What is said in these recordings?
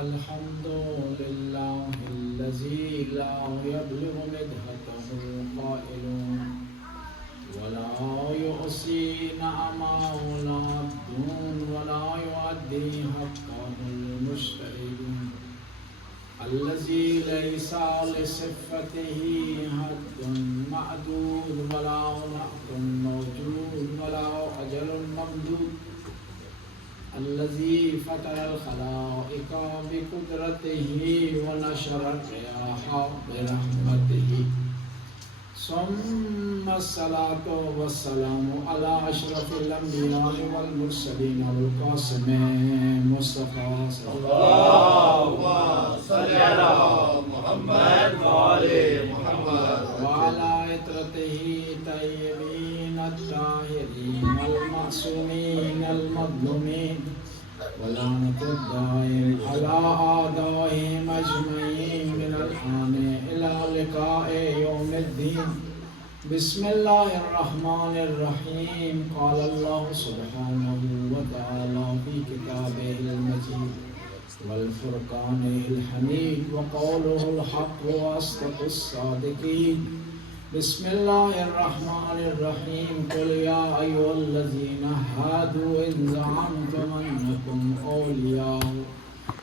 الحمد لله الذي لا يبلغ مدحته القائلون ولا يحصي نعمه العابدون ولا يؤدي حقه المشتركون الذي ليس لصفته حد معدود ولا وقت موجود ولا أجل ممدود الذي فطر الخلائق بقدرته ونشر الرياح برحمته ثم الصلاة والسلام على أشرف الأنبياء والمرسلين والقاسم مصطفى اللهم صل على محمد وآل محمد وعلى عترته الطيبين الطاهرين المعصومين المظلومين ولعنة الدائم على أعدائهم أجمعين من الآن إلى لقاء يوم الدين. بسم الله الرحمن الرحيم. قال الله سبحانه وتعالى في كتابه المجيد والفرقان الحميد وقوله الحق وأصدق الصادقين. بسم الله الرحمن الرحيم. قل يا أيها الذين هادوا إن زعمتم أنكم أولياء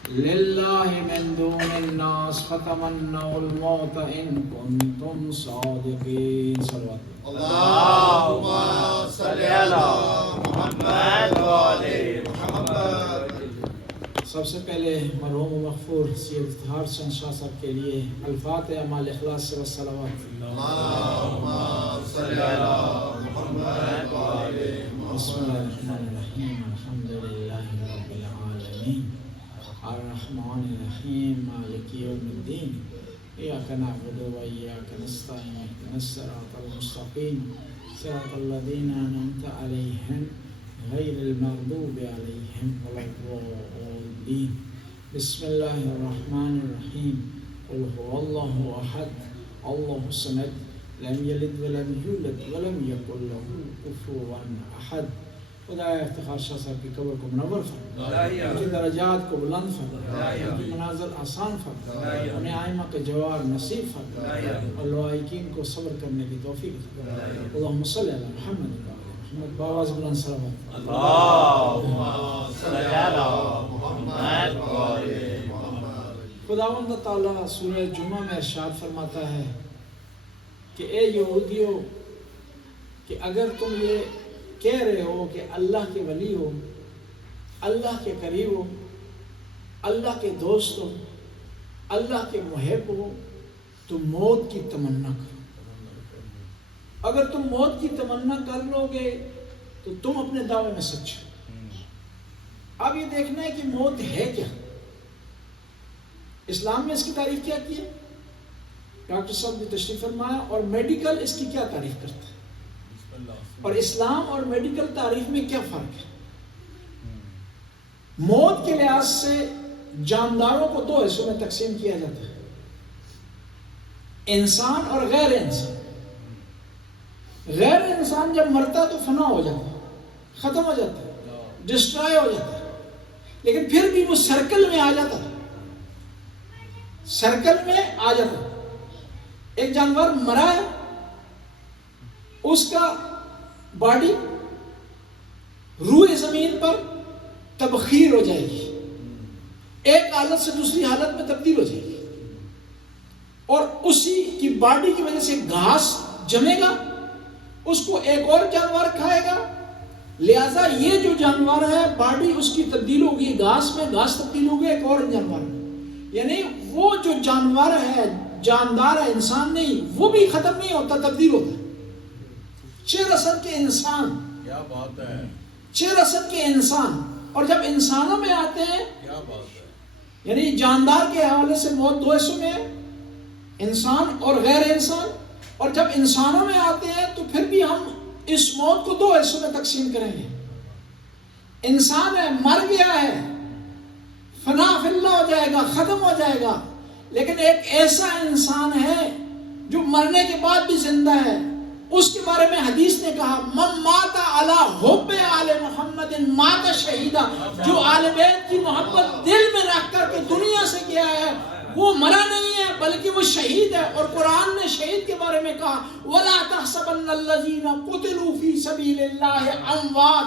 لله من دون الناس فتمنوا الموت إن كنتم صادقين. صلوات اللهم صل على محمد وآل محمد. سب سے پہلے مرحوم و مغفور سید افتخار حسین شاہ صاحب کے لیے الفاتحہ مع الاخلاص و الصلوات. اللهم صل على محمد وآل بسم اللہ الرحمن الرحیم. الحمد للہ رب العالمین الرحمن الرحیم مالک یوم الدین ایاک نعبد و ایاک نستعین اهدنا الصراط المستقیم صراط الذین انعمت علیہم غیر المغضوب علیہم ولا الضالین. بسم اللہ الرحمن الرحیم. قل هو اللہ احد اللہ الصمد لم یلد ولم یولد ولم یکن له کفوا احد. خدایا افتخار شاہ صاحب کی قبر کو منور فرما، ان کی درجات کو بلند فرما، ان کی منازل آسان فرما، انہیں آئمہ کے جوار نصیب فرما اور لوائقین کو صبر کرنے کی توفیق فرما. اللہم صلی علی محمد محمد باواز بلند صلوات. اللهم صل على محمد وآل محمد. خداوند تعالیٰ سورہ جمعہ میں ارشاد فرماتا ہے کہ اے یہودیو کہ اگر تم یہ کہہ رہے ہو کہ اللہ کے ولی ہو، اللہ کے قریب ہو، اللہ کے دوست ہو، اللہ کے محب ہو، تو موت کی تمنا کرو. اگر تم موت کی تمنا کر لو گے تو تم اپنے دعوے میں سچ ہو. اب یہ دیکھنا ہے کہ موت ہے کیا. اسلام میں اس کی تعریف کیا کی ہے؟ ڈاکٹر صاحب نے تشریف فرمایا. اور میڈیکل اس کی کیا تعریف کرتا ہے؟ اور اسلام اور میڈیکل تعریف میں کیا فرق ہے؟ موت کے لحاظ سے جانداروں کو دو حصوں میں تقسیم کیا جاتا ہے، انسان اور غیر انسان. غیر انسان جب مرتا تو فنا ہو جاتا ہے، ختم ہو جاتا ہے، ڈسٹرائے ہو جاتا ہے، لیکن پھر بھی وہ سرکل میں آ جاتا ہے. سرکل میں آ جاتا ہے. ایک جانور مرا ہے، اس کا باڈی روح زمین پر تبخیر ہو جائے گی، ایک حالت سے دوسری حالت میں تبدیل ہو جائے گی، اور اسی کی باڈی کی وجہ سے گھاس جمے گا، اس کو ایک اور جانور کھائے گا. لہذا یہ جو جانور ہے باڈی اس کی تبدیل ہوگی گھاس میں، گھاس تبدیل ہوگی ایک اور جانور میں. یعنی وہ جو جانور ہے جاندار ہے، انسان نہیں، وہ بھی ختم نہیں ہوتا، تبدیل ہوتا ہے. چیر اصل کے انسان، کیا بات ہے، چیر اصل کے انسان. اور جب انسانوں میں آتے ہیں، کیا بات ہے، یعنی جاندار کے حوالے سے موت دو حصوں میں ہے، انسان اور غیر انسان. اور جب انسانوں میں آتے ہیں تو پھر بھی ہم اس موت کو دو حصوں میں تقسیم کریں گے. انسان ہے، مر گیا ہے، فنا فی اللہ ہو جائے گا، ختم ہو جائے گا. لیکن ایک ایسا انسان ہے جو مرنے کے بعد بھی زندہ ہے. اس کے بارے میں حدیث نے کہا من مات علی حب آل محمد مات شہیدا. جو آل بیت کی محبت دل میں رکھ کر کے دنیا وہ مرا نہیں ہے بلکہ وہ شہید ہے. اور قرآن نے شہید کے بارے میں کہا وَلَا تَحْسَبَنَّ الَّذِينَ قُتِلُوا فِي سَبِيلِ اللَّهِ أَمْوَاتٌ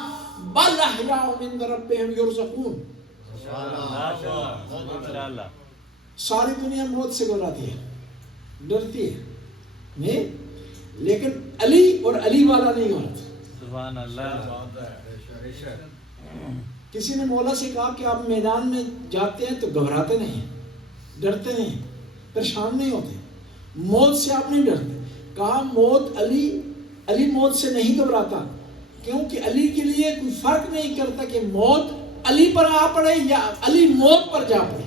بَلْ أَحْيَاءٌ عِندَ رَبِّهِمْ يُرْزَقُونَ. ساری دنیا موت سے گھبراتی ہے, ڈرتی ہے نہیں, لیکن علی اور علی والا نہیں گھبراتا. سبحان اللہ. کسی نے مولا سے کہا کہ آپ میدان میں جاتے ہیں تو گھبراتے نہیں, ڈرتے نہیں, پریشان نہیں ہوتے, موت سے آپ نہیں ڈرتے. کہا موت علی موت سے نہیں گھبراتا, کیونکہ علی کے لیے کوئی فرق نہیں کرتا کہ موت علی پر آ پڑے یا علی موت پر جا پڑے.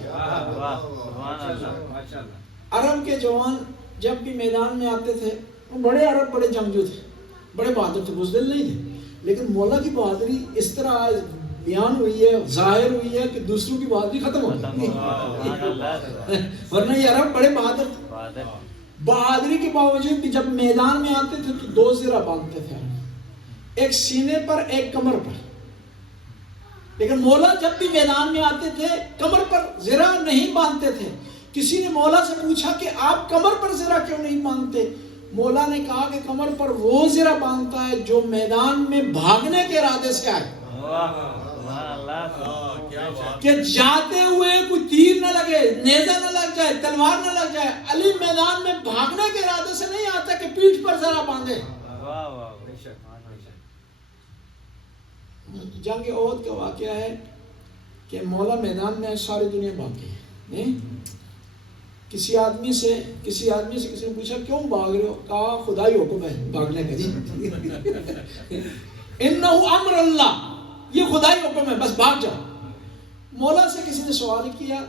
عرب کے جوان جب بھی میدان میں آتے تھے, وہ بڑے عرب بڑے جنگجو تھے, بڑے بہادر تھے, بزدل نہیں تھے, لیکن مولا کی بہادری اس طرح بیان ہوئی ہے, ظاہر ہوئی ہے کہ دوسروں کی بہادری ختم ہو گئی. ورنہ یہ عرب بڑے بہادر تھے. بہادری کے باوجود بھی جب میدان میں آتے تھے تو 2 زرہ باندھتے تھے, ایک سینے پر ایک کمر پر. لیکن مولا جب بھی میدان میں آتے تھے کمر پر زرہ نہیں باندھتے تھے. کسی نے مولا سے پوچھا کہ آپ کمر پر زرہ کیوں نہیں باندھتے؟ مولا نے کہا کہ کمر پر وہ زرہ باندھتا ہے جو میدان میں بھاگنے کے ارادے سے آئے, کہ جاتے ہوئے کوئی تیر نہ لگے, نیزہ نہ لگ جائے, تلوار نہ لگ جائے. علی میدان میں بھاگنے کے ارادے سے نہیں آتا کہ پیٹھ پر زرہ باندھے. جنگ احد کا واقعہ ہے کہ مولا میدان میں ساری دنیا بھاگ گئی. کسی آدمی سے کسی نے پوچھا کیوں بھاگ رہے ہو؟ کہا خدا ہی حکم ہے بھاگنے کا. جی انہ امر اللہ, یہ خدا ہی حکم ہے, بس بھاگ جاؤ. مولا سے کسی نے سوال کیا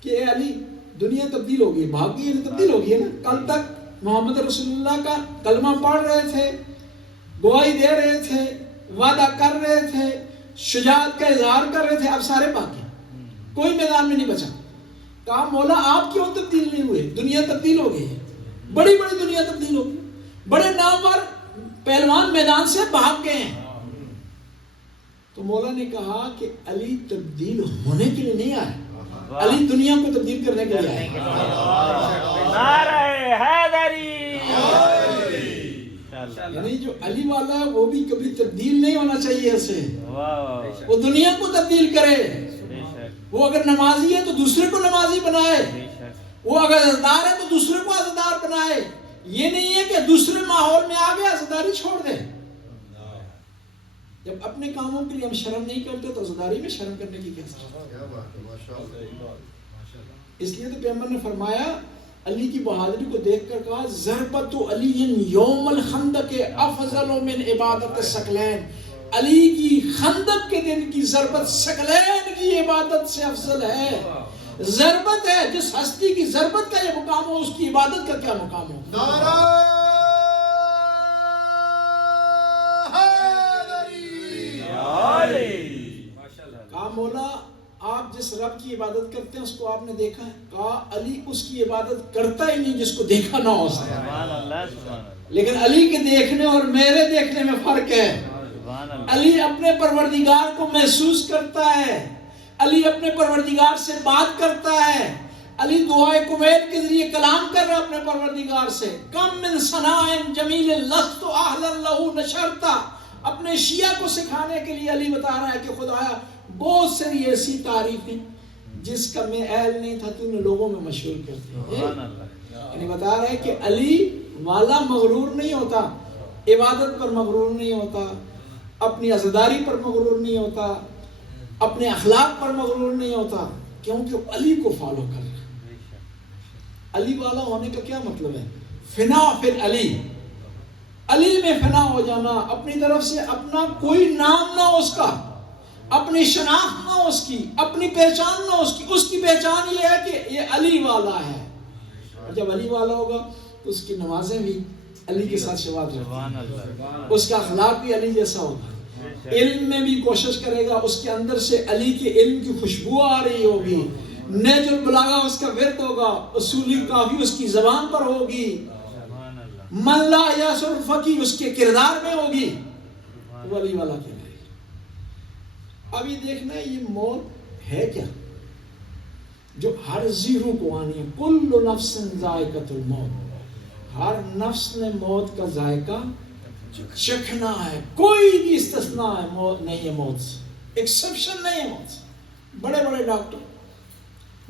کہ اے علی دنیا تبدیل ہو گئی, بھاگ گئی ہے, تبدیل ہو گئی ہے نا. کل تک محمد رسول اللہ کا کلمہ پڑھ رہے تھے, گواہی دے رہے تھے, وعدہ کر رہے تھے, شجاعت کا اظہار کر رہے تھے, اب سارے بھاگ گئے, کوئی میدان میں نہیں بچا. کہا مولا آپ کیوں تبدیل نہیں ہوئے؟ دنیا تبدیل ہو گئی ہے, بڑی بڑی دنیا تبدیل ہو گئی, بڑے نامور پہلوان میدان سے بھاگ گئے ہیں. تو مولا نے کہا کہ علی تبدیل ہونے کے لیے نہیں آیا, علی دنیا کو تبدیل کرنے کے لیے آیا. نعرہ حیدری. یعنی جو علی والا ہے وہ بھی کبھی تبدیل نہیں ہونا چاہیے اسے, وہ دنیا کو تبدیل کرے. وہ اگر نمازی ہے تو دوسرے کو نمازی بنائے, وہ اگر عزادار ہے تو دوسرے کو عزادار بنائے. یہ نہیں ہے کہ دوسرے ماحول میں آ گیا عزاداری چھوڑ دے. جب اپنے کاموں کے لیے ہم شرم نہیں کرتے تو عزاداری میں شرم کرنے کی کیا ضرورت ہے؟ اس لیے تو پیغمبر نے فرمایا, علی کی بہادری کو دیکھ کر کہا ضربت علی یوم الخندق افضل من عبادت الثقلین. علی کی خندق کے دن کی ضربت ثقلین کی عبادت سے افضل ہے. ضربت ہے, جس ہستی کی ضربت کا یہ مقام ہو اس کی عبادت کا کیا مقام ہو. نعرہ کہا مولا آپ جس رب کی عبادت کرتے ہیں اس کو آپ نے دیکھا ہے؟ کہا علی اس کی عبادت کرتا ہی نہیں جس کو دیکھا نہ ہو سکتا. لیکن علی کے دیکھنے اور میرے دیکھنے میں فرق ہے. علی اپنے پروردگار کو محسوس کرتا ہے, علی اپنے پروردگار سے بات کرتا ہے, علی دعائے کمیل کے ذریعے کلام کر رہا اپنے پروردگار سے. کم من ثناء جمیل لست اہلا لہ نشرتا. اپنے شیعہ کو سکھانے کے لیے علی بتا رہا ہے کہ خدایا بہت ساری ایسی تعریفیں جس کا میں اہل نہیں تھا تو نے لوگوں میں مشہور کر دیا. یعنی بتا رہا ہے کہ علی والا مغرور نہیں ہوتا, عبادت پر مغرور نہیں ہوتا, اپنی عزاداری پر مغرور نہیں ہوتا, اپنے اخلاق پر مغرور نہیں ہوتا, کیونکہ علی کو فالو کر رہا. علی والا ہونے کا کیا مطلب ہے؟ فنا فی علی, علی میں فنا ہو جانا, اپنی طرف سے اپنا کوئی نام نہ اس کا, اپنی شناخت نہ اس کی, اپنی پہچان نہ اس کی. اس کی پہچان یہ ہے کہ یہ علی والا ہے. اور جب علی والا ہوگا تو اس کی نمازیں بھی علی کے ساتھ شباہت رکھتی, اس کا اخلاق بھی علی جیسا ہوگا, علم میں بھی کوشش کرے گا اس کے اندر سے علی کے علم کی خوشبو آ رہی ہوگی, نہج البلاغہ اس کا ورد ہوگا, اصولی کافی اس کی زبان پر ہوگی, من لا یاسر الفقی اس کے کردار میں ہوگی, وہ علی والا کہلائے گا. اب یہ دیکھنا ہے یہ موت ہے کیا. جو ہر زیرو کو آنی ہے. کل نفس ذائقۃ الموت، ہر نفس نے موت کا ذائقہ چکھنا ہے. کوئی بھی استثناء ہے موت نہیں ہے، موت سے ایکسیپشن نہیں ہے. موت سے بڑے بڑے ڈاکٹر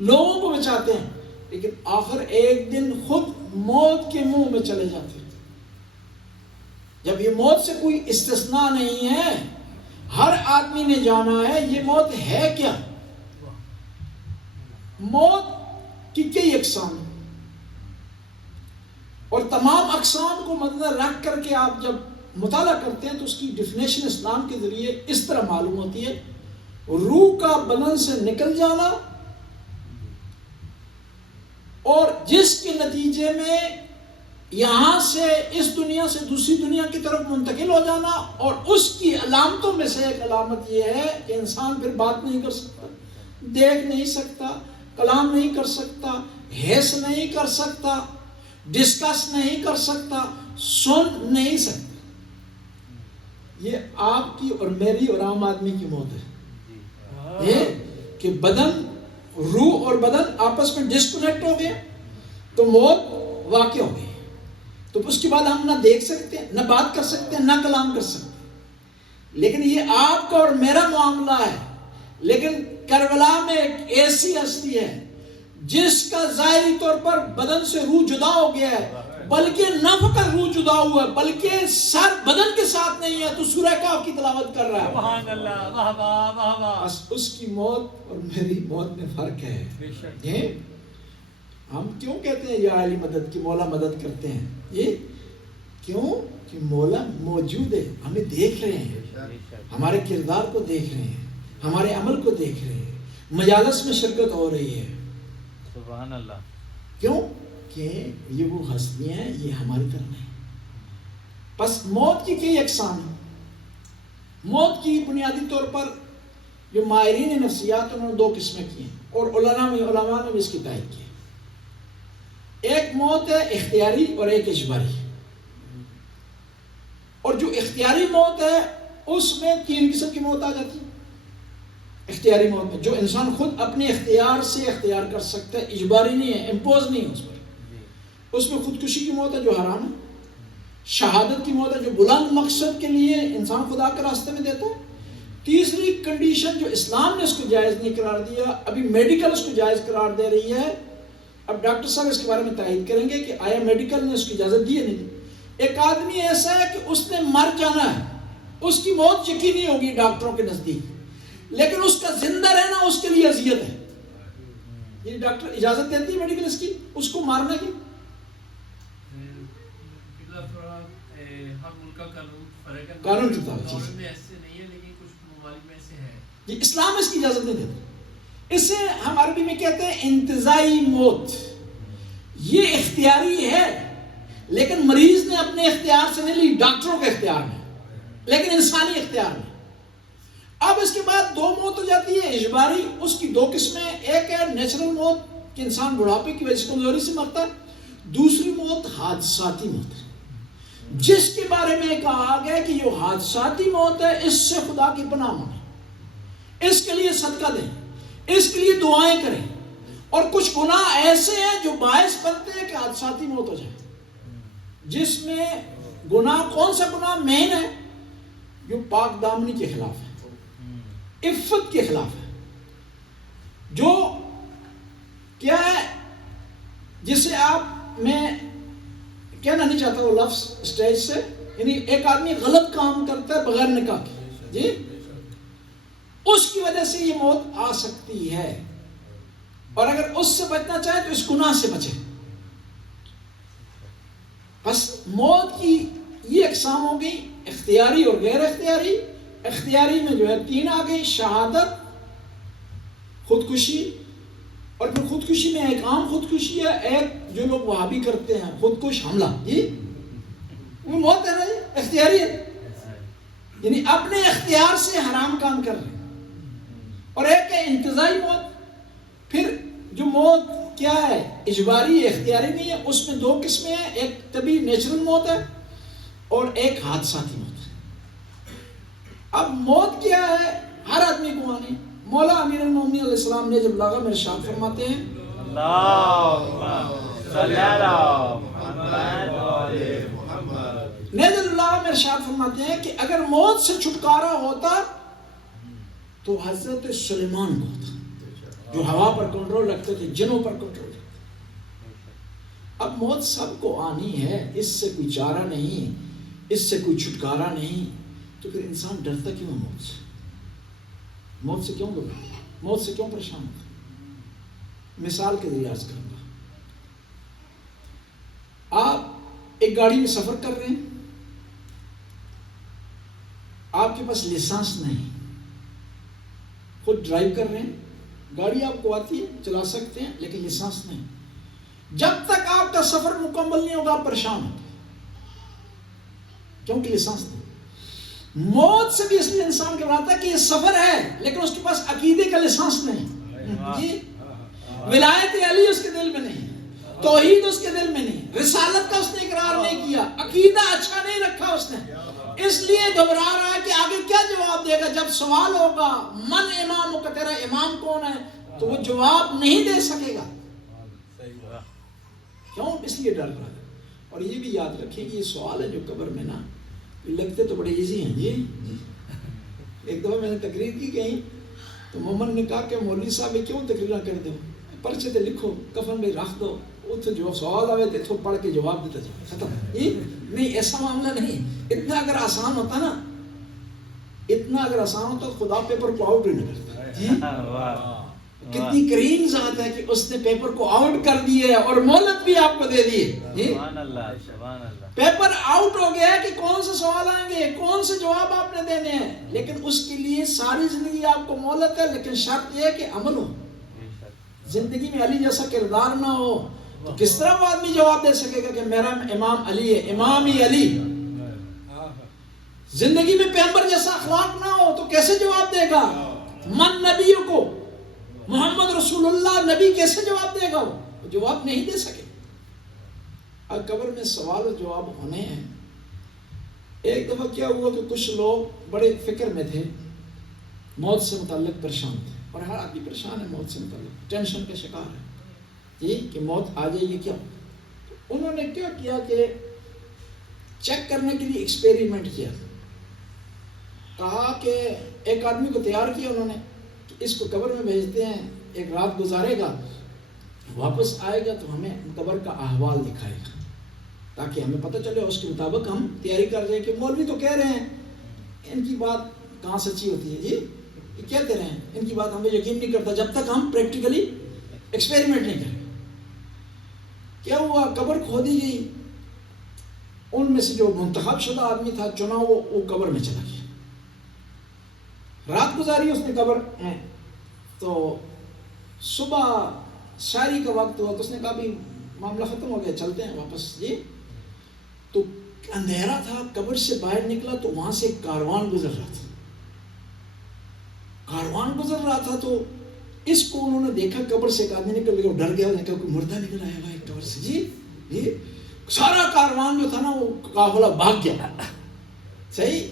لوگوں کو بچاتے ہیں، لیکن آخر ایک دن خود موت کے منہ میں چلے جاتے ہیں. جب یہ موت سے کوئی استثناء نہیں ہے، ہر آدمی نے جانا ہے یہ موت ہے کیا. موت کی کئی اقسام ہیں، اور تمام اقسام کو مد نظر رکھ کر کے آپ جب مطالعہ کرتے ہیں تو اس کی ڈیفینیشن اسلام کے ذریعے اس طرح معلوم ہوتی ہے: روح کا بدن سے نکل جانا، اور جس کے نتیجے میں یہاں سے اس دنیا سے دوسری دنیا کی طرف منتقل ہو جانا. اور اس کی علامتوں میں سے ایک علامت یہ ہے کہ انسان پھر بات نہیں کر سکتا، دیکھ نہیں سکتا، کلام نہیں کر سکتا، حس نہیں کر سکتا، ڈسکس نہیں کر سکتا، سن نہیں سکتا. یہ آپ کی اور میری اور عام آدمی کی موت ہے. یہ کہ بدن، روح اور بدن آپس میں ڈسکنیکٹ ہو گئے تو موت واقع ہو گئی. تو اس کے بعد ہم نہ دیکھ سکتے ہیں، نہ بات کر سکتے ہیں، نہ کلام کر سکتے ہیں. لیکن یہ آپ کا اور میرا معاملہ ہے. لیکن کربلا میں ایک ایسی ہستی ہے جس کا ظاہری طور پر بدن سے روح جدا ہو گیا ہے، بلکہ نہ فقط روح جدا ہوا ہے بلکہ سر بدن کے ساتھ نہیں ہے. تو سورہ کہف کی تلاوت کر رہا ہے. سبحان اللہ، واہ واہ واہ واہ. بس اس کی موت اور میری موت میں فرق ہے. ہم کیوں کہتے ہیں یا علی مدد کی، مولا مدد کرتے ہیں؟ یہ کیوں کہ مولا موجود ہے، ہمیں دیکھ رہے ہیں، ہمارے کردار کو دیکھ رہے ہیں، ہمارے عمل کو دیکھ رہے ہیں، مجالس میں شرکت ہو رہی ہے. سبحان اللہ. کیوں کہ یہ وہ ہستیاں ہیں، یہ ہماری طرح نہیں. بس موت کی کئی اقسام ہیں. موت کی بنیادی طور پر جو ماہرین نفسیات انہوں نے دو قسمیں کی ہیں، اور علماء نے بھی اس کی تائید کی. ایک موت ہے اختیاری اور ایک اجباری. اور جو اختیاری موت ہے اس میں تین قسم کی موت آ جاتی ہے. اختیاری موت میں جو انسان خود اپنے اختیار سے اختیار کر سکتا ہے، اجباری نہیں ہے، امپوز نہیں ہے اس پر. اس میں خودکشی کی موت ہے جو حرام ہے. شہادت کی موت ہے جو بلند مقصد کے لیے انسان خدا کے راستے میں دیتا ہے. تیسری کنڈیشن جو اسلام نے اس کو جائز نہیں قرار دیا، ابھی میڈیکل اس کو جائز قرار دے رہی ہے. اب ڈاکٹر صاحب اس کے بارے میں تائید کریں گے کہ آیا میڈیکل نے اس کی اجازت دی ہے نہیں دی. ایک آدمی ایسا ہے کہ اس نے مر جانا ہے، اس کی موت یقینی ہوگی ڈاکٹروں کے نزدیک، لیکن اس کا زندہ رہنا اس کے لیے اذیت ہے. یہ ڈاکٹر اجازت دیتی ہے میڈیکل اس کی، اس کو مارنے کی. قانون کی طرف جی اسلام اس کی اجازت نہیں دیتا. اسے ہم عربی میں کہتے ہیں انتزاعی موت. یہ اختیاری ہے لیکن مریض نے اپنے اختیار سے نہیں لی، ڈاکٹروں کے اختیار میں، لیکن انسانی اختیار میں. اب اس کے بعد دو موت ہو جاتی ہے اجباری. اس کی دو قسمیں، ایک ہے نیچرل موت کہ انسان بڑھاپے کی وجہ سے کمزوری سے مرتا ہے. دوسری موت حادثاتی موت ہے، جس کے بارے میں کہا گیا کہ یہ حادثاتی موت ہے، اس سے خدا کی پناہ مانگیں، اس کے لیے صدقہ دیں، اس کے لیے دعائیں کریں. اور کچھ گناہ ایسے ہیں جو باعث بنتے ہیں کہ حادثاتی موت ہو جائے، جس میں گناہ کون سا گناہ مین ہے؟ جو پاک دامنی کے خلاف ہے، عفت کے خلاف ہے، جو کیا ہے جسے آپ، میں کہنا نہیں چاہتا وہ لفظ اسٹیج سے، یعنی ایک آدمی غلط کام کرتا ہے بغیر نکاح کے، جی اس کی وجہ سے یہ موت آ سکتی ہے. اور اگر اس سے بچنا چاہے تو اس گناہ سے بچے. بس موت کی یہ اقسام ہو گئی، اختیاری اور غیر اختیاری. اختیاری میں جو ہے تین آ گئی: شہادت، خودکشی، اور پھر خودکشی میں ایک عام خودکشی ہے، ایک جو لوگ وہابی کرتے ہیں خودکش حملہ، جی وہ موت ہے نا، جی اختیاری ہے، یعنی اپنے اختیار سے حرام کام کر رہے ہیں. اور ایک ہے انتزاعی موت. پھر جو موت کیا ہے اجباری اختیاری نہیں ہے، اس میں دو قسمیں ہیں، ایک طبی نیچرل موت ہے اور ایک حادثاتی موت ہے. اب موت کیا ہے؟ ہر آدمی کو آنی. مولا امیر المومنین علیہ السلام نے جب لاغا میں ارشاد فرماتے ہیں اللہم صلی علی محمد وآلِ محمد، نیزل اللہ میں ارشاد فرماتے ہیں کہ اگر موت سے چھٹکارا ہوتا تو حضرت سلیمان کو ہوتا، جو ہوا پر کنٹرول رکھتے تھے، جنوں پر کنٹرول رکھتے تھے۔ اب موت سب کو آنی ہے، اس سے کوئی چارہ نہیں، اس سے کوئی چھٹکارا نہیں، تو پھر انسان ڈرتا کیوں موت سے؟ موت سے کیوں گھبراتا؟ موت سے کیوں پریشان ہوتا؟ مثال کے ذریعے عرض کروں گا۔ آپ ایک گاڑی میں سفر کر رہے ہیں، آپ کے پاس لائسنس نہیں، خود ڈرائیو کر رہے ہیں، گاڑی آپ کو آتی ہے، چلا سکتے ہیں، لیکن لائسنس نہیں۔ جب تک آپ کا سفر مکمل نہیں ہوگا آپ پریشان ہوں گے، کیونکہ لائسنس نہیں۔ موت سے بھی اس لیے انسان گھبراتا ہے کہ یہ سفر ہے لیکن اس کے پاس عقیدے کا لائسنس نہیں، جی ولایت علی اس کے دل میں نہیں، توحید اس کے دل میں نہیں، رسالت کا اس نے اقرار نہیں کیا، عقیدہ اچھا نہیں رکھا اس نے، اس لیے گھبرا رہا ہے کہ آگے کیا جواب دے گا۔ جب سوال ہوگا من امام کا، تیرا امام کون ہے، تو وہ جواب نہیں دے سکے گا، کیوں؟ اس لیے ڈر رہا ہے۔ اور یہ بھی یاد رکھیں کہ یہ سوال ہے جو قبر میں نا لگتے تو بڑے ایزی ہیں۔ جی ایک دفعہ میں نے تقریر کی کہیں تو محمد نے کہا کہ مولوی صاحب کیوں تقریریں کر دو، پرچے تے لکھو، کفن میں رکھ دو، اتنے جو سوال آئے تھے تو پڑھ کے جواب دیتا جائے، ختم۔ نہیں، ایسا معاملہ نہیں۔ اتنا اگر آسان ہوتا نا، اتنا اگر آسان ہوتا تو خدا پیپر کو آؤٹ ہی نہیں کرتا۔ جی کتنی کریم ذات ہے کہ اس نے پیپر کو آؤٹ کر دیے اور مہلت بھی آپ کو دے دی۔ سبحان اللہ، سبحان اللہ۔ پیپر آؤٹ ہو گیا کہ کون سے سوال آئیں گے، کون سے جواب آپ نے دینے ہیں، لیکن اس کے لیے ساری زندگی آپ کو مہلت ہے، لیکن شرط یہ ہے کہ عمل ہو۔ زندگی میں علی جیسا کردار نہ ہو تو کس طرح وہ آدمی جواب دے سکے گا کہ میرا امام علی ہے، امام ہی علی۔ زندگی میں پیغمبر جیسا اخلاق نہ ہو تو کیسے جواب دے گا؟ من نبی کو، محمد رسول اللہ نبی کیسے جواب دے گا؟ وہ جواب نہیں دے سکے۔ اب قبر میں سوال و جواب ہونے ہیں۔ ایک دفعہ کیا ہوا کہ کچھ لوگ بڑے فکر میں تھے، موت سے متعلق پریشان تھے، اور ہر آدمی پریشان ہے موت سے متعلق، ٹینشن کا شکار ہے جی کہ موت آ جائے گی کیا۔ انہوں نے کیا کیا کہ چیک کرنے کے لیے ایکسپیریمنٹ کیا، کہا کہ ایک آدمی کو تیار کیا انہوں نے کہ اس کو قبر میں بھیجتے ہیں، ایک رات گزارے گا، واپس آئے گا تو ہمیں قبر کا احوال دکھائے گا تاکہ ہمیں پتہ چلے، اس کے مطابق ہم تیاری کر جائیں کہ مولوی تو کہہ رہے ہیں، ان کی بات کہاں سچی ہوتی ہے جی، یہ کہتے رہے ہیں، ان کی بات ہمیں یقین نہیں کرتا جب تک ہم پریکٹیکلی ایکسپیریمنٹ نہیں کریں۔ کیا ہوا، قبر کھودی گئی، ان میں سے جو منتخب شدہ آدمی تھا چنا وہ قبر میں چلا گیا، رات گزاری اس نے قبر میں، تو صبح شاعری کا وقت ہوا تو اس نے کہا بھی معاملہ ختم ہو گیا، چلتے ہیں واپس جی۔ تو اندھیرا تھا، قبر سے باہر نکلا تو وہاں سے ایک کاروان گزر رہا تھا، کاروان گزر رہا تھا تو اس کو انہوں نے دیکھا، قبر سے ایک آدمی نکل گیا، ڈر گیا، انہوں نے کہا کوئی مردہ نکل آیا ہے قبر سے جی۔ سارا کاروان جو تھا نا وہ قافلہ بھاگ گیا، صحیح،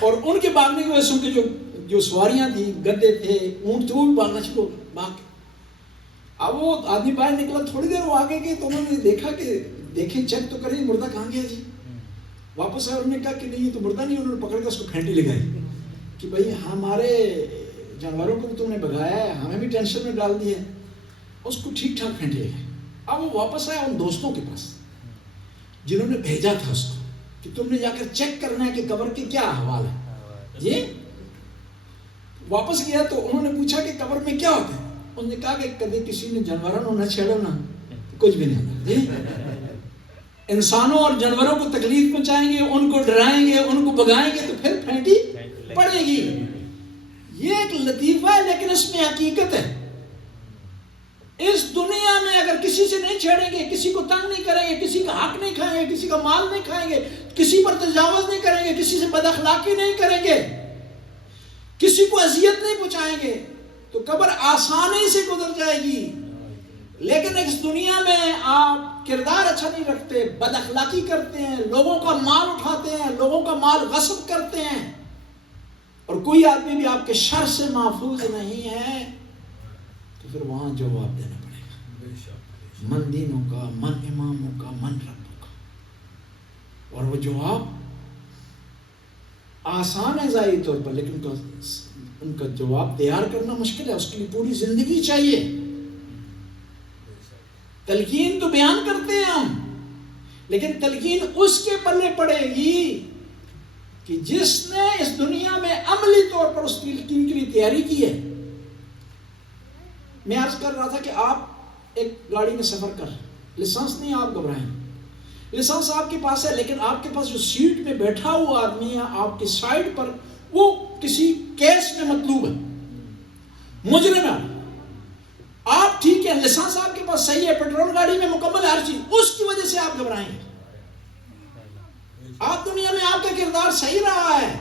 اور ان کے بھاگنے کی وجہ سے ان کے جو سواریاں تھیں، گدے تھے، اونٹ تھے، وہ بھی بھاگنا شروع ہو گئے، بھاگ۔ اب وہ آدمی باہر نکلا، تھوڑی دیر وہ آگے گئے تو انہوں نے دیکھا کہ دیکھیں چیک تو کریں مردہ کہاں گیا جی، واپس آئے، انہوں نے کہا کہ نہیں یہ تو مردہ نہیں، انہوں نے پکڑ کے اس کو پھینٹی لگائی کہ بھائی ہمارے جانوروں کو بھی تم نے بھگایا ہے، ہمیں بھی ٹینشن میں ڈال دی ہے، اس کو ٹھیک ٹھاک پھینٹی لگائی۔ اب وہ واپس آیا ان دوستوں کے پاس جنہوں نے بھیجا تھا اس کو کہ تم نے جا کر چیک کرنا ہے کہ قبر کے کیا احوال ہے جی۔ واپس گیا تو انہوں نے پوچھا کہ قبر میں کیا ہوتا ہے، انہوں نے کہا کہ کبھی کسی نے جانوروں نہ چھیڑو نا، کچھ بھی نہیں ہوتا جی، انسانوں اور جانوروں کو تکلیف پہنچائیں گے، ان کو ڈرائیں گے، ان کو بھگائیں گے تو پھر پھینٹی پڑے گی۔ یہ ایک لطیفہ ہے لیکن اس میں حقیقت ہے۔ اس دنیا میں اگر کسی سے نہیں چھیڑیں گے، کسی کو تنگ نہیں کریں گے، کسی کا حق نہیں کھائیں گے، کسی کا مال نہیں کھائیں گے، کسی پر تجاوز نہیں کریں گے، کسی سے بد اخلاقی نہیں کریں گے، کسی کو اذیت نہیں پہنچائیں گے تو قبر آسانی سے گزر جائے گی۔ لیکن اس دنیا میں آپ کردار اچھا نہیں رکھتے، بد اخلاقی کرتے ہیں، لوگوں کا مال اٹھاتے ہیں، لوگوں کا مال غصب کرتے ہیں، اور کوئی آدمی بھی آپ کے شر سے محفوظ نہیں ہے تو پھر وہاں جواب دینا پڑے گا، من دینوں کا، من اماموں کا، من ربوں کا۔ اور وہ جواب آسان ہے ظاہری طور پر، لیکن ان کا جواب تیار کرنا مشکل ہے، اس کے لیے پوری زندگی چاہیے۔ تلقین تو بیان کرتے ہیں ہم، لیکن تلقین اس کے پلے پڑے گی کہ جس نے اس دنیا میں عملی طور پر اس تلقین کے لیے تیاری کی ہے۔ میں عرض کر رہا تھا کہ آپ ایک گاڑی میں سفر کر، لائسنس نہیں، آپ گھبرائیں، لائسنس آپ کے پاس ہے، لیکن آپ کے پاس جو سیٹ میں بیٹھا ہوا آدمی ہے آپ کے سائڈ پر، وہ کسی کیس میں مطلوب ہے، مجرم ہے۔ آپ ٹھیک ہے، لائسنس آپ کے پاس صحیح ہے، پیٹرول گاڑی میں مکمل ہے ہر چیز، اس کی وجہ سے آپ گھبرائیں گے۔ آپ دنیا میں آپ کا کردار صحیح رہا ہے،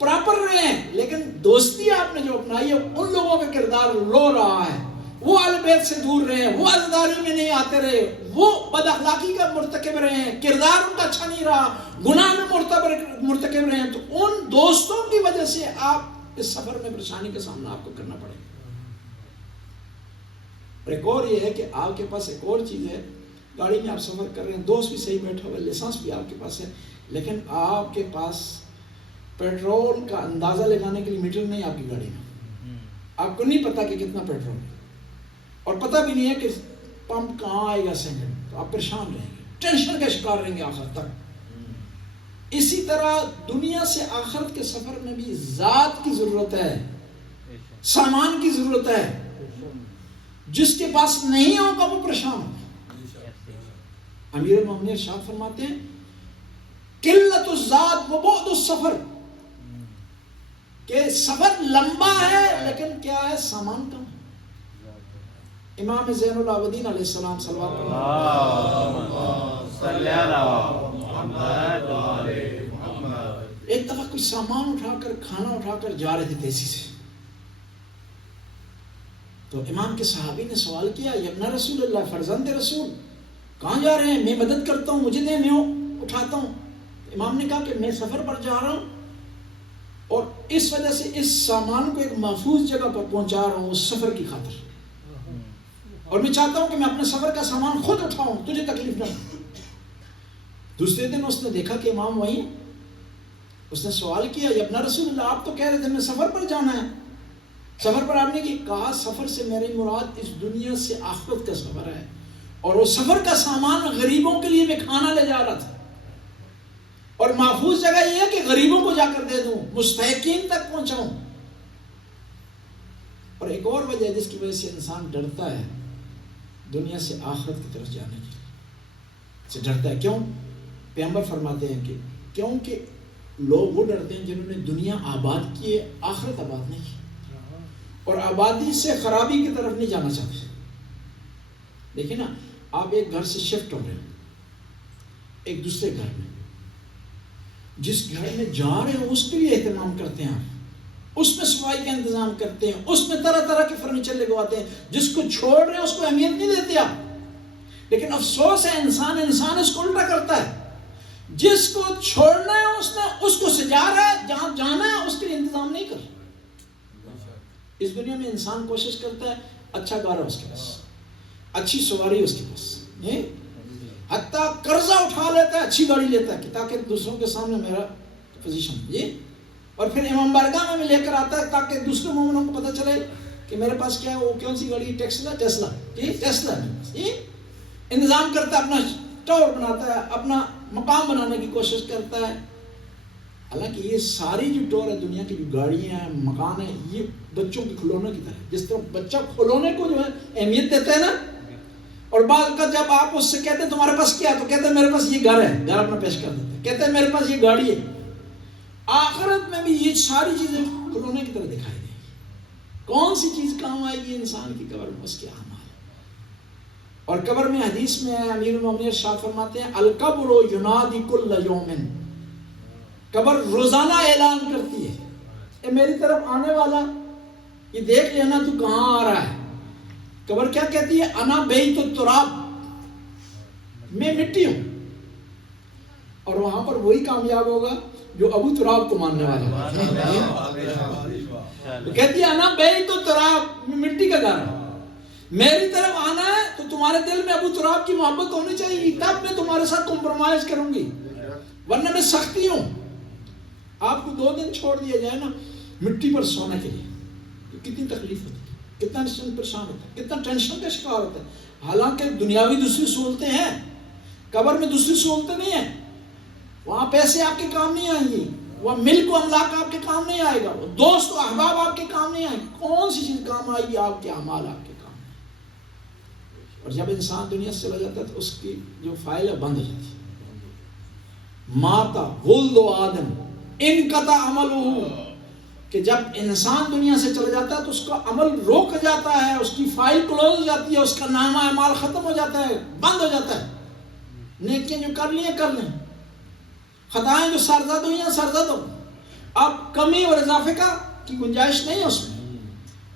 پراپر رہے ہیں، لیکن دوستی آپ نے جو اپنائی ہے ان لوگوں کا کردار لو رہا ہے، وہ اہل بیت سے دور رہے ہیں، وہ عزاداری میں نہیں آتے رہے، وہ بد اخلاقی کا مرتکب رہے ہیں، کردار ان کا اچھا نہیں رہا، گناہ میں مرتکب رہے ہیں، تو ان دوستوں کی وجہ سے آپ اس سفر میں پریشانی کا سامنا آپ کو کرنا پڑے گا۔ اور ایک اور یہ ہے کہ آپ کے پاس ایک اور چیز ہے، گاڑی میں آپ سفر کر رہے ہیں، دوست بھی صحیح بیٹھا ہوا ہے، لائسنس بھی آپ کے پاس ہے، لیکن آپ کے پاس پیٹرول کا اندازہ لگانے کے لیے میٹر نہیں آپ کی گاڑی میں، آپ کو نہیں پتا کہ کتنا پیٹرول ہے، اور پتہ بھی نہیں ہے کہ پمپ کہاں آئے گا سیکنڈ، تو آپ پریشان رہیں گے، ٹینشن کا شکار رہیں گے آخر تک۔ اسی طرح دنیا سے آخرت کے سفر میں بھی ذات کی ضرورت ہے، سامان کی ضرورت ہے، جس کے پاس نہیں ہوگا وہ پریشان ہوگا۔ امیر المومنین ارشاد فرماتے ہیں قلت الذات و بعد السفر، کہ سفر لمبا ہے لیکن کیا ہے، سامان کم ہے۔ امام زین العابدین علیہ السلام صلوات ایک دفعہ کچھ سامان اٹھا کر، کھانا اٹھا کر جا رہے تھے تیزی سے، تو امام کے صحابی نے سوال کیا، یا ابن رسول اللہ، فرزند رسول، کہاں جا رہے ہیں؟ میں مدد کرتا ہوں، مجھے دے، میں اٹھاتا ہوں۔ امام نے کہا کہ میں سفر پر جا رہا ہوں اور اس وجہ سے اس سامان کو ایک محفوظ جگہ پر پہنچا رہا ہوں اس سفر کی خاطر، اور میں چاہتا ہوں کہ میں اپنے سفر کا سامان خود اٹھاؤں، تجھے تکلیف نہ ہو۔ دوسرے دن اس نے دیکھا کہ امام وہیں، اس نے سوال کیا، یا ابن رسول اللہ، آپ تو کہہ رہے تھے میں سفر پر جانا ہے، سفر پر آپ نے کہا سفر سے میری مراد اس دنیا سے آخرت کا سفر ہے، اور وہ سفر کا سامان غریبوں کے لیے میں کھانا لے جا رہا تھا، اور محفوظ جگہ یہ ہے کہ غریبوں کو جا کر دے دوں، مستحقین تک پہنچاؤں۔ اور ایک اور وجہ جس کی وجہ سے انسان ڈرتا ہے دنیا سے آخرت کی طرف جانے کے لیے، سے ڈرتا ہے، کیوں؟ پیغمبر فرماتے ہیں کہ کیونکہ لوگ وہ ڈرتے ہیں جنہوں نے دنیا آباد کی ہے، آخرت آباد نہیں کی، اور آبادی سے خرابی کی طرف نہیں جانا چاہتے۔ دیکھیں نا، آپ ایک گھر سے شفٹ ہو رہے ہیں ایک دوسرے گھر میں، جس گھر میں جا رہے ہو اس کے لیے اہتمام کرتے ہیں آپ، اس میں صفائی کا انتظام کرتے ہیں، اس میں طرح طرح کے فرنیچر لگواتے ہیں، جس کو چھوڑ رہے ہیں اس کو اہمیت نہیں دیتے آپ۔ لیکن افسوس ہے انسان اس کو الٹا کرتا ہے، جس کو چھوڑنا ہے اس کو سجا رہا ہے، جہاں جانا ہے اس کے لیے انتظام نہیں کر۔ اس دنیا میں انسان کوشش کرتا ہے اچھا گارا اس کے پاس، اچھی سواری اس کے پاس، حتیٰ قرضہ اٹھا لیتا ہے، اچھی گاڑی لیتا ہے کہ تاکہ دوسروں کے سامنے میرا پوزیشن، اور پھر امام بارگاہ میں لے کر آتا ہے تاکہ دوسرے مومنوں کو پتہ چلے کہ میرے پاس کیا ہے، وہ کون سی گاڑی، ٹیسلا انتظام کرتا ہے، اپنا ٹاور بناتا ہے، اپنا مقام بنانے کی کوشش کرتا ہے۔ حالانکہ یہ ساری جو ٹور ہے دنیا کی، جو گاڑیاں ہیں، مکان ہیں، یہ بچوں کے کھلونے کی طرح، جس طرح بچہ کھلونے کو جو ہے اہمیت دیتا ہے نا، اور بعض کا جب آپ اس سے کہتے ہیں تمہارے پاس کیا، تو کہتے ہیں میرے پاس یہ گھر ہے، گھر اپنا پیش کر دیتے ہیں، کہتے ہیں میرے پاس یہ گاڑی ہے۔ آخرت میں بھی یہ ساری چیزیں کھلونے کی طرح دکھائی دیں گی، کون سی چیز کام آئے گی انسان کی قبر میں، اس کے اعمال۔ اور قبر میں حدیث میں ہے، امیر المومنین ارشاد فرماتے ہیں القبر ینادی کل یوم، قبر روزانہ اعلان کرتی ہے، اے میری طرف آنے والا، یہ دیکھ لینا تو کہاں آ رہا ہے۔ قبر کیا کہتی ہے؟ انا بیت التراب، میں مٹی ہوں، اور وہاں پر وہی کامیاب ہوگا جو ابو تراب کو ماننے والا ہے. وہ کہتی ہے انا بیت تراب، مٹی کا گھر، میری طرف آنا ہے تو تمہارے دل میں ابو تراب کی محبت ہونی چاہیے، تب میں تمہارے ساتھ کمپرومائز کروں گی، ورنہ میں سختی ہوں. آپ کو 2 دن چھوڑ دیا جائے نا مٹی پر سونے کے لیے، کتنی تکلیف ہوتی ہے، کتنا پریشان ہوتا ہے، کتنا ٹینشن کا شکار ہوتا ہے. حالانکہ دنیاوی دوسری سہولتیں ہیں، قبر میں دوسری سہولتیں نہیں ہیں. وہاں پیسے آپ کے کام نہیں آئیں گی، وہاں ملک و املاک آپ کے کام نہیں آئے گا، وہ دوست و احباب آپ کے کام نہیں آئیں گے. کون سی چیز کام آئے گی؟ آپ کے اعمال آپ کے کام آئیں گے. اور جب انسان دنیا سے چلا جاتا ہے تو اس کی جو فائل ہے بند ہو جاتی ہے. ماتا ولد آدم انقطع عملہ، کہ جب انسان دنیا سے چلا جاتا ہے تو اس کا عمل روک جاتا ہے، اس کی فائل کلوز ہو جاتی ہے، اس کا نامہ اعمال ختم ہو جاتا ہے، بند ہو جاتا ہے. نیکیاں جو کر لیں کر لیں، خطائیں جو سرزد ہوئی ہیں سرزد ہو. اب کمی اور اضافے کی گنجائش نہیں ہے اس میں.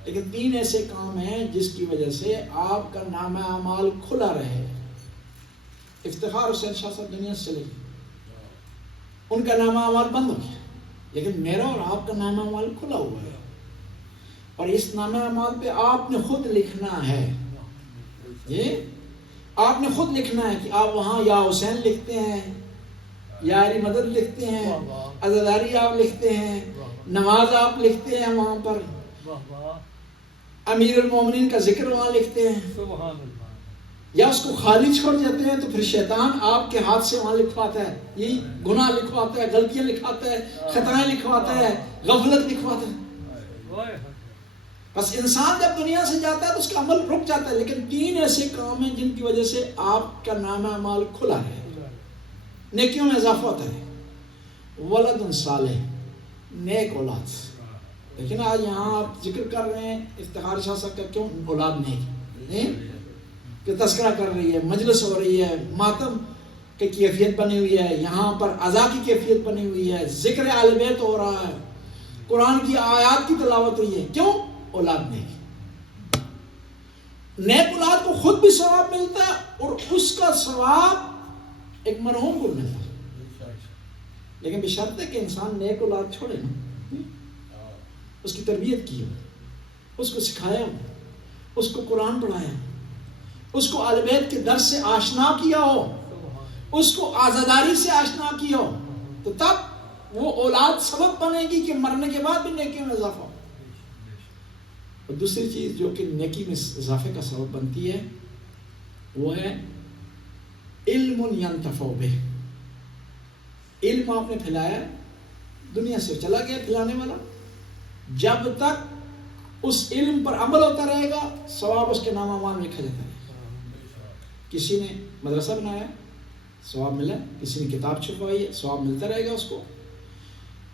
لیکن 3 ایسے کام ہیں جس کی وجہ سے آپ کا نامہ اعمال کھلا رہے. افتخار حسین شاہ صاحب دنیا سے چلے گئے، ان کا نامہ اعمال بند ہو گیا، لیکن میرا اور آپ کا نامہ اعمال کھلا ہوا ہے. اور اس نامہ اعمال پہ آپ نے خود لکھنا ہے. آپ نے خود لکھنا ہے کہ آپ وہاں یا حسین لکھتے ہیں، یا علی مدد لکھتے ہیں، عزاداری آپ لکھتے ہیں، نماز آپ لکھتے ہیں وہاں پر، امیر المومنین کا ذکر وہاں لکھتے ہیں، یا اس کو خالی چھوڑ جاتے ہیں تو پھر شیطان آپ کے ہاتھ سے وہاں لکھواتا ہے، یہی گناہ لکھواتا ہے، غلطیاں لکھواتا ہے، خطائیں لکھواتا ہے، غفلت لکھواتا ہے. بس انسان جب دنیا سے جاتا ہے تو اس کا عمل رک جاتا ہے. لیکن 3 ایسے کام ہیں جن کی وجہ سے آپ کا نامہ اعمال کھلا ہے، نیکیوں میں اضافہ ہوتا ہے. ولد صالح، نیک اولاد. لیکن آج یہاں آپ ذکر کر رہے ہیں افتخار شاہ صاحب کا، کیوں اولاد نیک کہ تذکرہ کر رہی ہے، مجلس ہو رہی ہے، ماتم کی کیفیت بنی ہوئی ہے، یہاں پر عزا کی کیفیت بنی ہوئی ہے، ذکر اہل بیت ہو رہا ہے، قرآن کی آیات کی تلاوت ہوئی ہے. کیوں؟ اولاد نیک. نیک اولاد کو خود بھی ثواب ملتا ہے اور اس کا ثواب ایک مرحوم کو ملتا ہے. لیکن بشرط ہے کہ انسان نیک اولاد چھوڑے نا، اس کی تربیت کی ہو، اس کو سکھایا ہو، اس کو قرآن پڑھایا، اس کو اہل بیت کے درس سے آشنا کیا ہو، اس کو عزاداری سے آشنا کیا ہو، تو تب وہ اولاد سبب بنے گی کہ مرنے کے بعد بھی نیکی میں اضافہ ہو. اور دوسری چیز جو کہ نیکی میں اضافے کا سبب بنتی ہے وہ ہے علم ینتفع بہ. علم آپ نے پھیلایا، دنیا سے چلا گیا پھیلانے والا، جب تک اس علم پر عمل ہوتا رہے گا ثواب اس کے نامہ اعمال میں لکھا جاتا ہے. کسی نے مدرسہ بنایا ثواب ملا، کسی نے کتاب چھپوائی ہے ثواب ملتا رہے گا اس کو،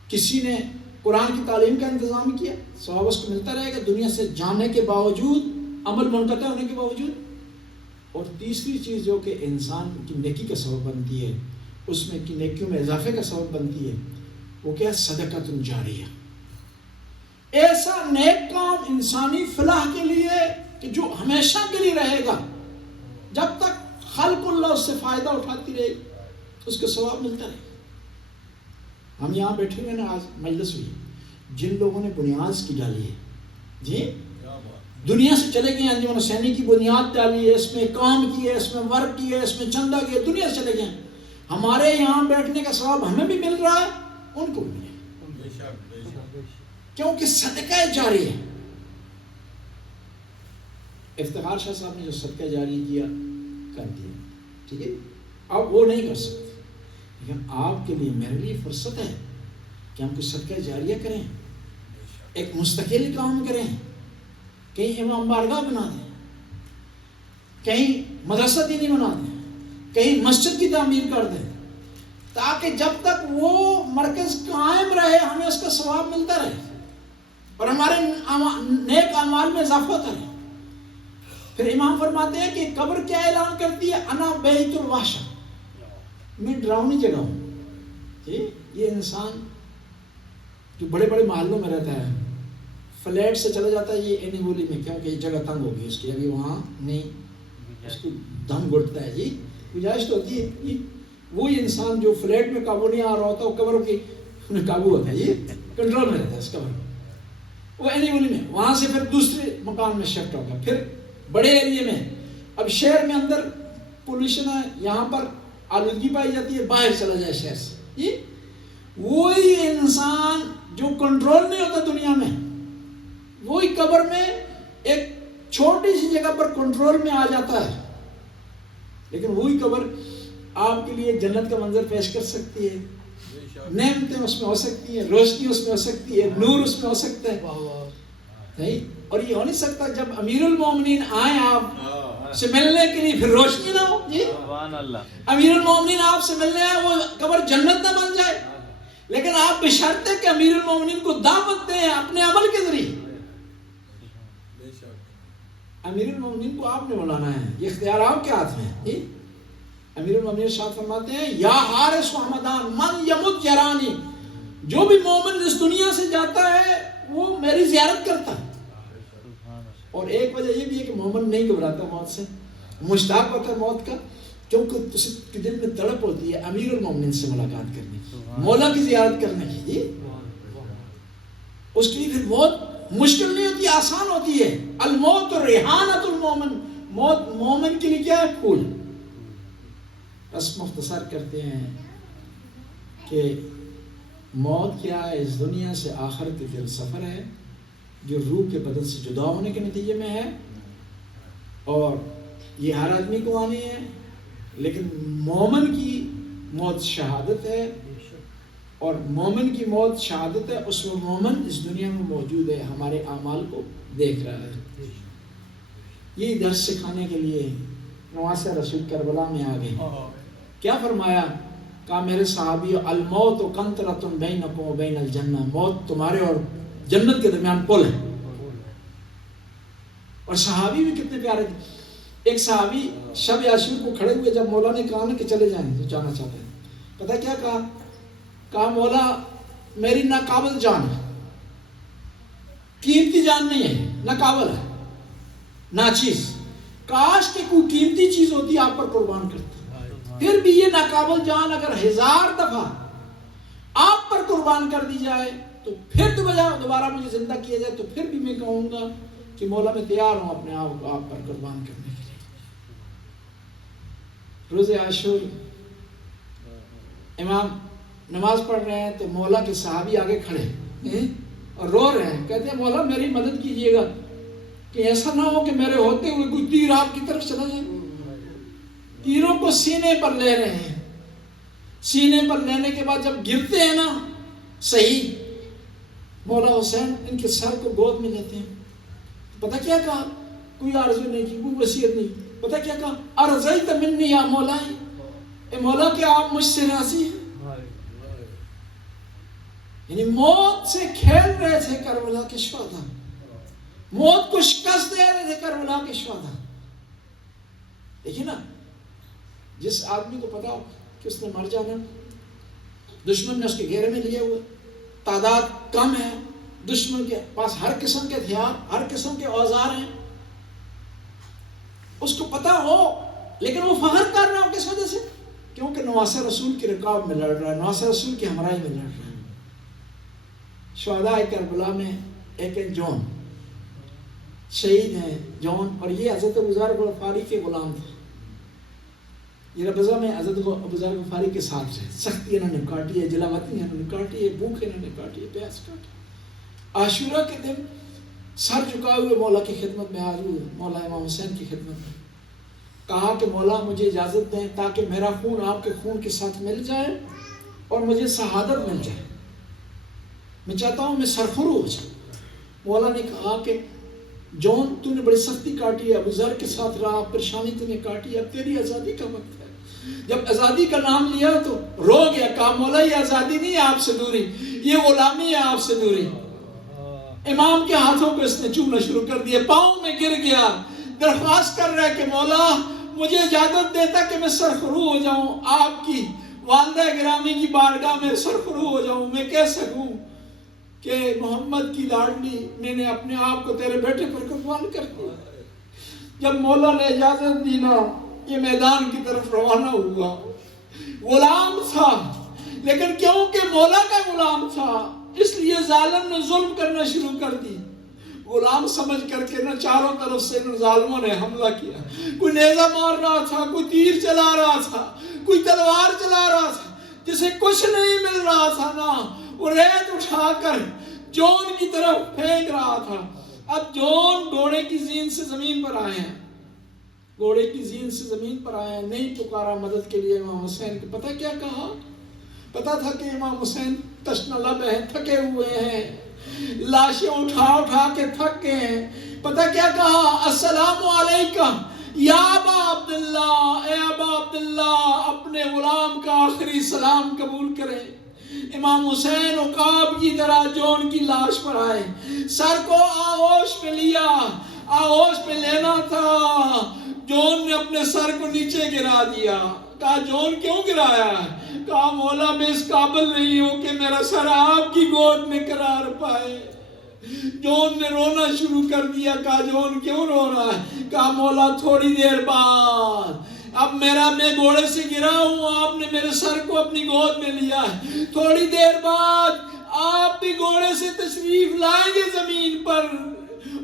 کسی نے قرآن کی تعلیم کا انتظام کیا ثواب اس کو ملتا رہے گا دنیا سے جانے کے باوجود، عمل منقطع ہونے کے باوجود. اور تیسری چیز جو کہ انسان کی نیکی کا سبب بنتی ہے، اس میں کی نیکیوں میں اضافے کا سبب بنتی ہے، وہ کیا؟ صدقۃ جاریہ. ایسا نیک کام انسانی فلاح کے لیے کہ جو ہمیشہ کے لیے رہے گا، جب تک خلق اللہ اس سے فائدہ اٹھاتی رہے اس کو ثواب ملتا رہے. ہم یہاں بیٹھے ہوئے نا، آج مجلس ہوئی، جن لوگوں نے بنیاد کی ڈالی ہے، جی دنیا سے چلے گئے، انجمن حسینی کی بنیاد ڈالی ہے، اس میں کام کیا ہے، اس میں ورک کیا ہے، اس میں چندہ کیا، دنیا سے چلے گئے. ہمارے یہاں بیٹھنے کا ثواب ہمیں بھی مل رہا ہے، ان کو بھی ملے، کیونکہ صدقہ جاری ہے. افتخار شاہ صاحب نے جو صدقہ جاری کیا کر دیا، ٹھیک ہے، اب وہ نہیں کر سکتے. لیکن آپ کے لیے میرے لیے فرصت ہے کہ ہم کچھ صدقہ جاریہ کریں، ایک مستقل کام کریں، کہیں امام بارگاہ بنا دیں، کہیں مدرسہ دینی بنا دیں، کہیں مسجد کی تعمیر کر دیں، تاکہ جب تک وہ مرکز قائم رہے ہمیں اس کا ثواب ملتا رہے اور ہمارے نیک اعمال میں اضافہ ہوتا رہے. پھر امام فرماتے ہیں کہ قبر کیا اعلان کرتی ہے؟ انا بیت الوحشہ، میں ڈراؤنی جگہ ہوں. یہ انسان جو بڑے بڑے محلوں میں رہتا ہے، فلیٹ سے چلا جاتا ہے یہ اینی بولی میں، کیونکہ یہ جگہ تنگ ہوگی اس کی، ابھی وہاں نہیں، اس کو دم گھٹتا ہے، جی گنجائش تو ہوتی ہے. وہی انسان جو فلیٹ میں قابو نہیں آ رہا ہوتا وہ قبر کی قابو ہوتا ہے، یہ کنٹرول میں رہتا ہے اس قبر وہ اینیولی میں، وہاں سے پھر دوسرے مکان میں شفٹ ہوگا، پھر بڑے ایریے میں۔ اب شہر میں اندر پولوشن ہے، یہاں پر آلودگی پائی جاتی ہے، باہر چلا جائے شہر سے، یہ وہی انسان جو کنٹرول نہیں ہوتا دنیا میں، وہی قبر میں ایک چھوٹی سی جگہ پر کنٹرول میں آ جاتا ہے، لیکن وہی قبر آپ کے لیے جنت کا منظر پیش کر سکتی ہے، نعمتیں اس میں ہو سکتی ہیں، روشنی اس میں ہو سکتی ہے، نور اس میں ہو سکتا ہے، نہیں؟ اور یہ ہو نہیں سکتا جب امیر المومنین آئیں آپ سے ملنے کے لیے پھر روشنی نہ ہو، جی سبحان اللہ، امیر المومنین آپ سے ملنے آئے وہ قبر جنت نہ بن جائے، لیکن آپ بشرط ہے کہ امیر المومنین کو دعوت دیں اپنے عمل کے ذریعے، امیر المومنین کو آپ نے بلانا ہے، یہ اختیار آپ کے ہاتھ میں ہے۔ امیر المومنین شاہ فرماتے ہیں یا حارس و حمدان من یمت یرانی، جو بھی مومن اس دنیا سے جاتا ہے وہ میری زیارت کرتا ہے۔ اور ایک وجہ یہ بھی ہے کہ مومن نہیں گھبراتا موت سے، مشتاق ہوتا ہے موت کا، کیونکہ اس کے دل میں تڑپ ہوتی ہے امیر المومنین سے ملاقات کرنے کی، مولا کی زیارت کرنے کی، اس کے لیے پھر موت مشکل نہیں ہوتی، آسان ہوتی ہے۔ الموت ریحانۃ المومن، موت مومن کے لیے کیا ہے؟ پھول۔ بس مختصر کرتے ہیں کہ موت کیا ہے؟ اس دنیا سے آخرت کی طرف سفر ہے جو روح کے بدن سے جدا ہونے کے نتیجے میں ہے، اور یہ ہر آدمی کو آنی ہے، لیکن مومن کی موت شہادت ہے، اور مومن کی موت شہادت ہے، اس میں مومن اس دنیا میں موجود ہے، ہمارے اعمال کو دیکھ رہا ہے۔ یہ درس سکھانے کے لیے نواسہ رسول کربلا میں آ گئے۔ کیا فرمایا؟ کہا میرے صحابی الموت قنطرۃ بینکم و بین الجنہ، موت تمہارے اور جنت کے درمیان پل ہے۔ اور صحابی بھی کتنے پیارے تھے، ایک صحابی شب عاشور کو کھڑے ہوئے جب مولا نے کہا نا کہ چلے جائیں جو جانا چاہتے ہیں، پتہ کیا کہا؟ کہا مولا میری ناقابل جان ہے، قیمتی جان نہیں ہے، ناقابل ہے، ناچیز، کاش کہ کوئی قیمتی چیز ہوتی آپ پر قربان کرتی، پھر بھی یہ ناقابل جان اگر 1000 دفعہ آپ پر قربان کر دی جائے تو پھر دوبارہ مجھے زندہ کیا جائے تو پھر بھی میں کہوں گا کہ مولا میں تیار ہوں اپنے آپ کو آپ پر قربان کرنے کے لیے۔ روز عاشور امام نماز پڑھ رہے ہیں تو مولا کے صحابی آگے کھڑے اور رو رہے ہیں، کہتے ہیں مولا میری مدد کیجیے گا کہ ایسا نہ ہو کہ میرے ہوتے ہوئے کوئی تیر آپ کی طرف چلا جائے۔ تیروں کو سینے پر لے رہے ہیں، سینے پر لینے کے بعد جب گرتے ہیں نا صحیح، مولا حسین ان کے سر کو گود میں لیتے ہیں۔ پتہ کیا کہا؟ کوئی آرزو نہیں کی، کوئی وصیت نہیں، پتہ کیا کہا؟ ارضیت منی یا مولا، اے مولا کیا آپ مجھ سے راضی ہیں؟ یعنی موت سے کھیل رہے تھے کربلا کے شہداء، موت کو شکست دے رہے تھے کربلا کے شہداء۔ دیکھیے نا، جس آدمی کو پتا ہو کہ اس نے مر جانا، دشمن نے اس کے گھیرے میں لیے ہوئے، تعداد کم ہے، دشمن کے پاس ہر قسم کے ہتھیار، ہر قسم کے اوزار ہیں، اس کو پتا ہو لیکن وہ فخر کر رہا ہو کس وجہ سے؟ کیونکہ نواسہ رسول کی رکاب میں لڑ رہا ہے، نواسہ رسول کی ہمراہی میں لڑ رہا ہے۔ شہداء کربلا میں ایک جون شہید ہیں، جون، اور یہ حضرت ابوذر غفاری کے غلام تھے۔ یہ ربضہ میں حضرت ابوذر غفاری کے ساتھ رہے، سختی انہوں نے کاٹی ہے، جلاوطنی انہوں نے کاٹی ہے، بھوک انہوں نے کاٹی ہے، پیاس کاٹی۔ عاشورہ کے دن سر جھکائے ہوئے مولا کی خدمت میں حاضر ہوئے، مولا امام حسین کی خدمت میں، کہا کہ مولا مجھے اجازت دیں تاکہ میرا خون آپ کے خون کے ساتھ مل جائے اور مجھے شہادت مل جائے، میں چاہتا ہوں میں سرخرو ہو جاؤں۔ مولا نے کہا کہ جون تو نے بڑی سختی کاٹی ہے، ابوذر کے ساتھ رہا، پریشانی تو نے کاٹی، اب تیری آزادی کا وقت ہے۔ جب آزادی کا نام لیا تو رو گیا، کہا مولا یہ آزادی نہیں ہے آپ سے دوری، یہ غلامی ہے آپ سے دوری۔ امام کے ہاتھوں کو اس نے چومنا شروع کر دیا، پاؤں میں گر گیا، درخواست کر رہا ہے کہ مولا مجھے اجازت دیتا کہ میں سرخرو ہو جاؤں، آپ کی والدہ گرامی کی بارگاہ میں سرخرو ہو جاؤں، میں کہہ سکوں کہ محمد کی لاڈلی میں نے اپنے آپ کو تیرے بیٹے پر قربان کر دیا۔ جب مولا نے اجازت دی نا، یہ میدان کی طرف روانہ ہوا، غلام تھا، لیکن کیونکہ مولا کا غلام تھا اس لیے ظالم نے ظلم کرنا شروع کر دی۔ غلام سمجھ کر کے نہ چاروں طرف سے ظالموں نے حملہ کیا، کوئی نیزہ مار رہا تھا، کوئی تیر چلا رہا تھا، کوئی تلوار چلا رہا تھا، جسے کچھ نہیں مل رہا تھا نا وہ ریت اٹھا کر جون کی طرف پھینک رہا تھا۔ اب جون گھوڑے کی زین سے زمین پر آئے ہیں، گھوڑے کی زین سے زمین پر آئے ہیں، نہیں پکارا مدد کے لیے امام حسین کو۔ پتہ کیا کہا؟ پتہ تھا کہ امام حسین تشنہ لب ہیں، تھکے ہوئے ہیں، لاشیں اٹھا اٹھا کے تھک گئے ہیں۔ پتہ کیا کہا؟ السلام علیکہ یا ابا عبداللہ، اے ابا عبداللہ، اپنے غلام کا آخری سلام قبول کریں۔ امام حسین عقاب کی طرح جون کی لاش پر آئے، سر کو آغوش میں لیا، آغوش میں لینا تھا، جون نے اپنے سر کو نیچے گرا دیا۔ کہا جون کیوں گرایا ہے؟ کہا مولا میں اس قابل نہیں ہوں کہ میرا سر آپ کی گود میں قرار پائے۔ جون نے رونا شروع کر دیا۔ کہا جون کیوں رو رہا ہے؟ کہا مولا تھوڑی دیر بعد، اب میں گھوڑے سے گرا ہوں، آپ نے میرے سر کو اپنی گود میں لیا ہے، تھوڑی دیر بعد آپ بھی گھوڑے سے تشریف لائیں گے زمین پر،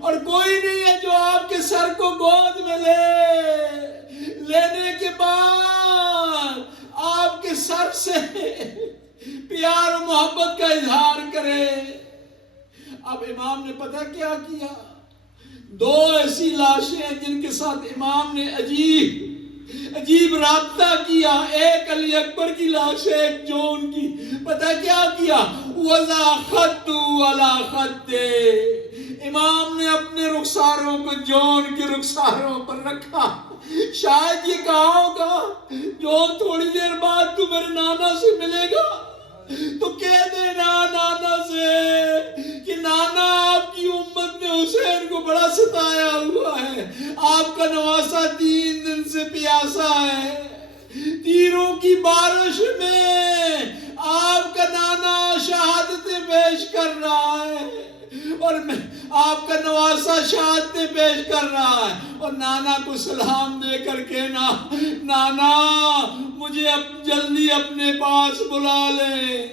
اور کوئی نہیں ہے جو آپ کے سر کو گود میں لینے کے بعد آپ کے سر سے پیار و محبت کا اظہار کرے۔ اب امام نے پتہ کیا کیا؟ دو ایسی لاشیں ہیں جن کے ساتھ امام نے عجیب رابطہ کیا، ایک علی اکبر کی لاش ہے، ایک جون کی۔ پتہ کیا کیا؟ وَذَا خَدُّ وَلَا خَدِّ، امام نے اپنے رخساروں کو جون کے رخساروں پر رکھا۔ شاید یہ کہا ہوگا جون تھوڑی دیر بعد تو میرے نانا سے ملے گا تو کہہ دینا نانا سے کہ نانا آپ کی امت نے حسین کو بڑا ستایا ہوا ہے، آپ کا نواسہ 3 دن سے پیاسا ہے، تیروں کی بارش میں آپ کا نانا شہادتیں پیش کر رہا ہے، اور آپ کا نواسہ شہادتیں پیش کر رہا ہے، اور نانا کو سلام دے کر کہنا نانا مجھے جلدی اپنے پاس بلا لیں۔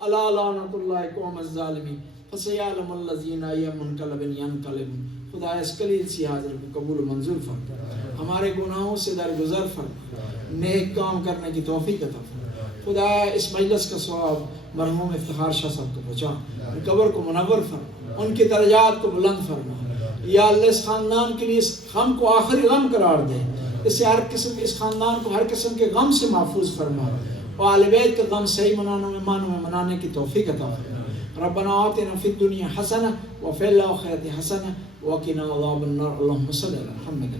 الا لعنت اللہ قوم الظالمین فسیعلم الذین ای منقلب ینقلبون۔ خدا اس قلیل سی حاضر کو قبول و منظور فرما، ہمارے گناہوں سے درگزر فرما، نیک کام کرنے کی توفیق عطا فرما۔ خدا اس مجلس کا ثواب مرحوم افتخار شاہ صاحب کو پہنچا، قبر کو منور فرما، ان کے درجات کو بلند فرما۔ یا اللہ اس خاندان کے لیے اس غم کو آخری غم قرار دے، اس خاندان کو ہر قسم کے غم سے محفوظ فرما، اور آل بیت کے غم صحیح معنوں میں منانے کی توفیق عطا فرما۔ ربنا آتنا فی الدنیا حسنہ وفی الآخرۃ حسنہ وقنا عذاب النار۔ اللہم صلی علی محمد۔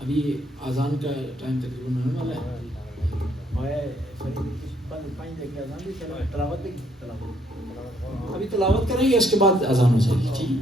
ابھی اذان کا ٹائم تقریباً ہونے والا ہے، ابھی تلاوت کریں گے، اس کے بعد اذان ہو جائے گی۔